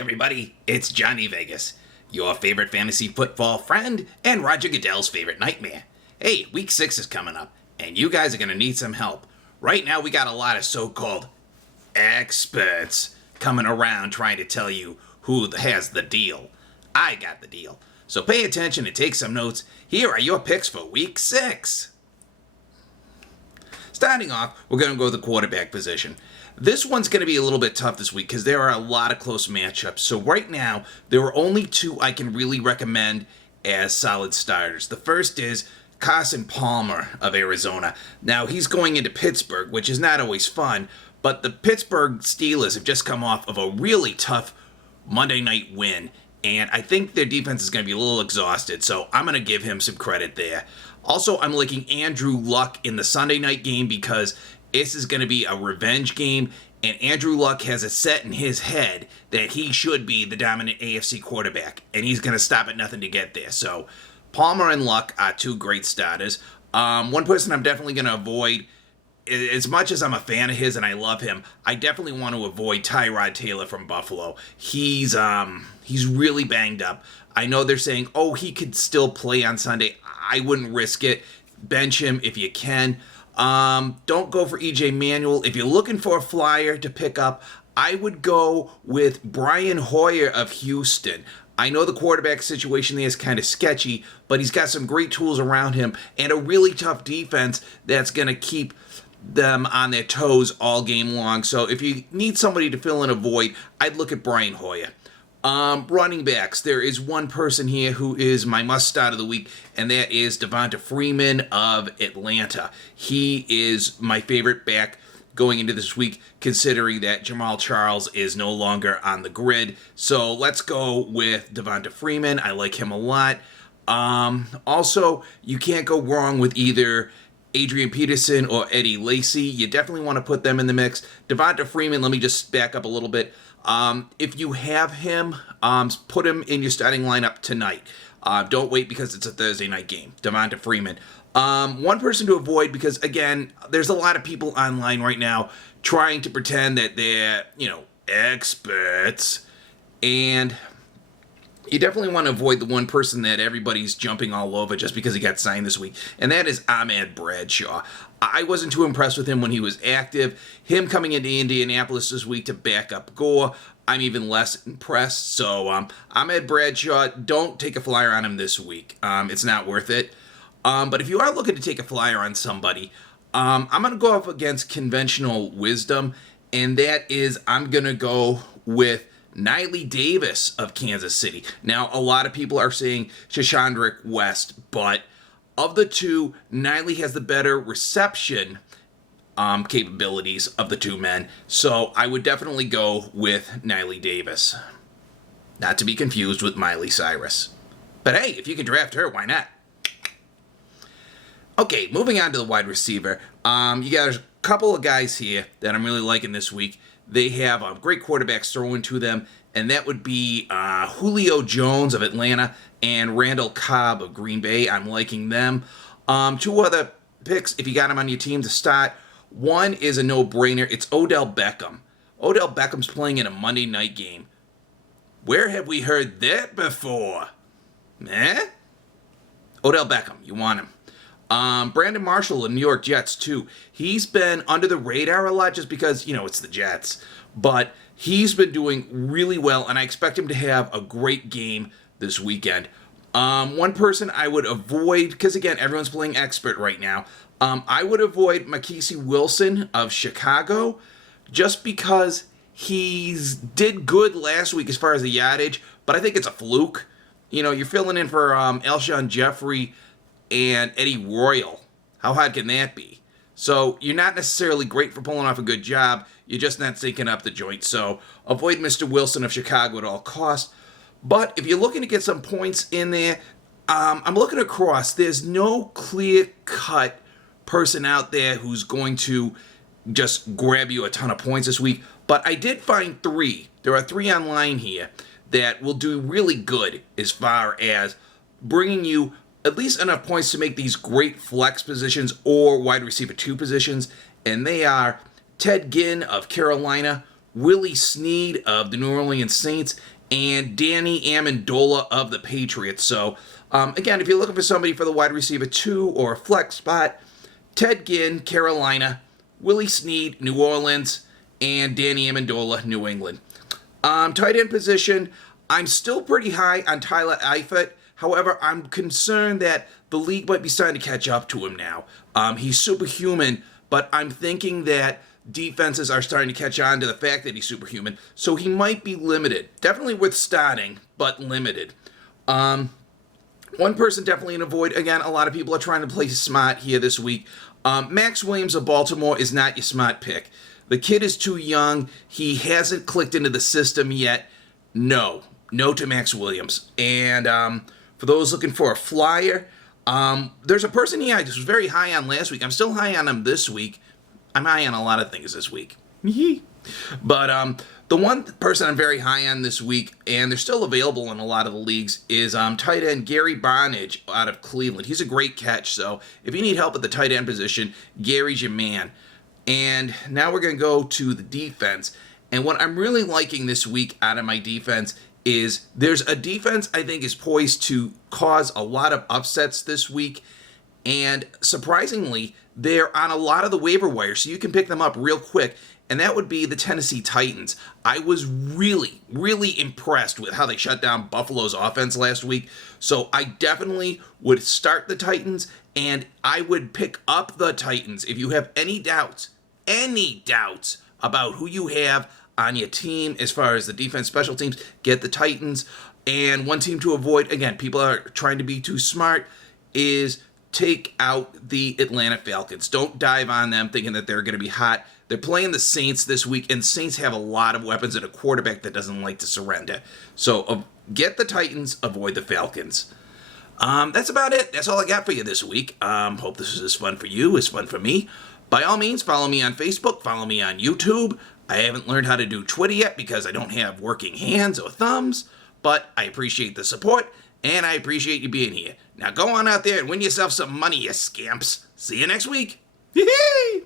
everybody, it's Johnny Vegas, your favorite fantasy football friend and Roger Goodell's favorite nightmare. Hey, week 6 is coming up, and you guys are going to need some help. Right now, we got a lot of so-called experts coming around trying to tell you who has the deal. I got the deal. So pay attention and take some notes. Here are your picks for week 6. Starting off, we're going to go to the quarterback position. This one's going to be a little bit tough this week because there are a lot of close matchups. So right now, there are only 2 I can really recommend as solid starters. The first is Carson Palmer of Arizona. Now, he's going into Pittsburgh, which is not always fun, but the Pittsburgh Steelers have just come off of a really tough Monday night win, and I think their defense is going to be a little exhausted, so I'm going to give him some credit there. Also, I'm liking Andrew Luck in the Sunday night game because this is going to be a revenge game, and Andrew Luck has it set in his head that he should be the dominant AFC quarterback, and he's going to stop at nothing to get there. So Palmer and Luck are 2 great starters. One person I'm definitely going to avoid, as much as I'm a fan of his and I love him, I definitely want to avoid Tyrod Taylor from Buffalo. He's really banged up. I know they're saying, oh, he could still play on Sunday. I wouldn't risk it. Bench him if you can. Don't go for EJ Manuel. If you're looking for a flyer to pick up, I would go with Brian Hoyer of Houston. I know the quarterback situation there is kind of sketchy, but he's got some great tools around him and a really tough defense that's going to keep them on their toes all game long. So if you need somebody to fill in a void, I'd look at Brian Hoyer. Running backs, there is one person here who is my must start of the week, and that is Devonta Freeman of Atlanta. He is my favorite back going into this week, considering that Jamal Charles is no longer on the grid. So let's go with Devonta Freeman. I like him a lot. Also, you can't go wrong with either Adrian Peterson or Eddie Lacy. You definitely want to put them in the mix. Devonta Freeman, let me just back up a little bit. If you have him, put him in your starting lineup tonight. Don't wait because it's a Thursday night game. Devonta Freeman. One person to avoid because, again, there's a lot of people online right now trying to pretend that they're, experts. And you definitely want to avoid the one person that everybody's jumping all over just because he got signed this week, and that is Ahmad Bradshaw. I wasn't too impressed with him when he was active. Him coming into Indianapolis this week to back up Gore, I'm even less impressed. So Ahmad Bradshaw, don't take a flyer on him this week. It's not worth it. But if you are looking to take a flyer on somebody, I'm going to go up against conventional wisdom, and that is I'm going to go with Niley Davis of Kansas City. Now, a lot of people are saying Shashandrick West, but of the 2, Niley has the better reception capabilities of the 2 men. So I would definitely go with Niley Davis. Not to be confused with Miley Cyrus. But hey, if you can draft her, why not? Okay, moving on to the wide receiver. You got a couple of guys here that I'm really liking this week. They have great quarterbacks thrown to them, and that would be Julio Jones of Atlanta and Randall Cobb of Green Bay. I'm liking them. 2 other picks, if you got them on your team to start. One is a no-brainer. It's Odell Beckham. Odell Beckham's playing in a Monday night game. Where have we heard that before? Odell Beckham, you want him. Brandon Marshall of New York Jets, too. He's been under the radar a lot just because, it's the Jets. But he's been doing really well, and I expect him to have a great game this weekend. One person I would avoid, because, again, everyone's playing expert right now. I would avoid Makisi Wilson of Chicago just because he did good last week as far as the yardage, but I think it's a fluke. You're filling in for Alshon Jeffrey and Eddie Royal. How hard can that be? So you're not necessarily great for pulling off a good job. You're just not syncing up the joint. So avoid Mr. Wilson of Chicago at all costs. But if you're looking to get some points in there, I'm looking across. There's no clear-cut person out there who's going to just grab you a ton of points this week. But I did find 3. There are 3 online here that will do really good as far as bringing you at least enough points to make these great flex positions or wide receiver 2 positions, and they are Ted Ginn of Carolina, Willie Snead of the New Orleans Saints, and Danny Amendola of the Patriots. So, again, if you're looking for somebody for the wide receiver 2 or a flex spot, Ted Ginn, Carolina, Willie Snead, New Orleans, and Danny Amendola, New England. Tight end position, I'm still pretty high on Tyler Eifert. However, I'm concerned that the league might be starting to catch up to him now. He's superhuman, but I'm thinking that defenses are starting to catch on to the fact that he's superhuman, so he might be limited. Definitely worth starting, but limited. One person definitely an avoid. Again, a lot of people are trying to play smart here this week. Max Williams of Baltimore is not your smart pick. The kid is too young. He hasn't clicked into the system yet. No to Max Williams. And for those looking for a flyer, there's a person here I was very high on last week. I'm still high on him this week. I'm high on a lot of things this week. But the one person I'm very high on this week, and they're still available in a lot of the leagues, is tight end Gary Barnidge out of Cleveland. He's a great catch, so if you need help at the tight end position, Gary's your man. And now we're going to go to the defense. And what I'm really liking this week out of my defense is there's a defense I think is poised to cause a lot of upsets this week. And surprisingly, they're on a lot of the waiver wire, so you can pick them up real quick. And that would be the Tennessee Titans. I was really, really impressed with how they shut down Buffalo's offense last week. So I definitely would start the Titans, and I would pick up the Titans. If you have any doubts about who you have on your team as far as the defense, special teams, get the Titans. And one team to avoid, again, people are trying to be too smart, is take out the Atlanta Falcons. Don't dive on them thinking that they're going to be hot. They're playing the Saints this week, and Saints have a lot of weapons and a quarterback that doesn't like to surrender. So get the Titans, avoid the Falcons. That's about it. That's all I got for you this week. Hope this is as fun for you as fun for me. By all means, follow me on Facebook. Follow me on YouTube. I haven't learned how to do Twitter yet because I don't have working hands or thumbs, but I appreciate the support, and I appreciate you being here. Now go on out there and win yourself some money, you scamps. See you next week. Yee-hee!